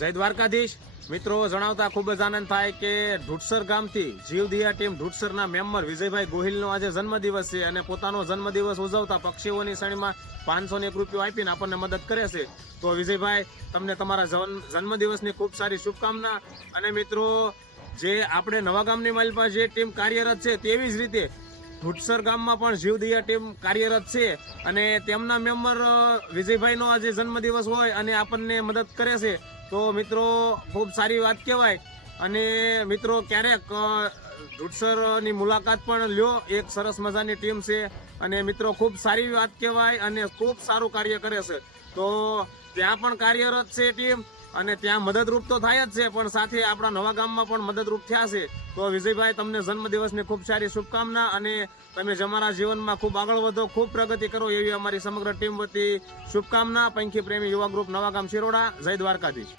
જય દ્વારકાધીશ મિત્રો, જણાવતા ખૂબ જ આનંદ થાય કે ઢૂઢસર ગામથી જીવદયા ટીમ ઢૂઢસરના મેમ્બર વિજયભાઈ ગોહિલનો આજે જન્મદિવસ છે અને પોતાનો જન્મદિવસ ઉજવતા પક્ષીઓની શ્રેણીમાં 501 રૂપિયા આપીને આપણને મદદ કરે છે. તો વિજયભાઈ, તમને તમારા જન્મદિવસની ખૂબ સારી શુભકામના. અને મિત્રો, જે આપણે નવા ગામની માલપા જે ટીમ કાર્યરત છે તેવી જ રીતે ઢૂઢસર ગામમાં પણ જીવદયા ટીમ કાર્યરત છે અને તેમના મેમ્બર વિજયભાઈનો આજે જન્મદિવસ હોય અને આપણને મદદ કરે છે. તો મિત્રો, ખૂબ સારી વાત કહેવાય. અને મિત્રો, ક્યારેક ઢૂઢસરની મુલાકાત પણ લ્યો, એક સરસ મજાની ટીમ છે અને મિત્રો ખૂબ સારી વાત કહેવાય અને ખૂબ સારું કાર્ય કરે છે. તો ત્યાં પણ કાર્યરત છે ટીમ અને ત્યાં મદદરૂપ તો થાય જ છે, પણ સાથે આપણા નવા ગામમાં પણ મદદરૂપ થયા છે. તો વિજયભાઈ, તમને જન્મદિવસની ખૂબ સારી શુભકામના અને તમે તમારા જીવનમાં ખૂબ આગળ વધો, ખૂબ પ્રગતિ કરો એવી અમારી સમગ્ર ટીમ વતી શુભકામના. પંખી પ્રેમી યુવા ગ્રુપ, નવા ગામ શિરોડા. જય દ્વારકાધીશ.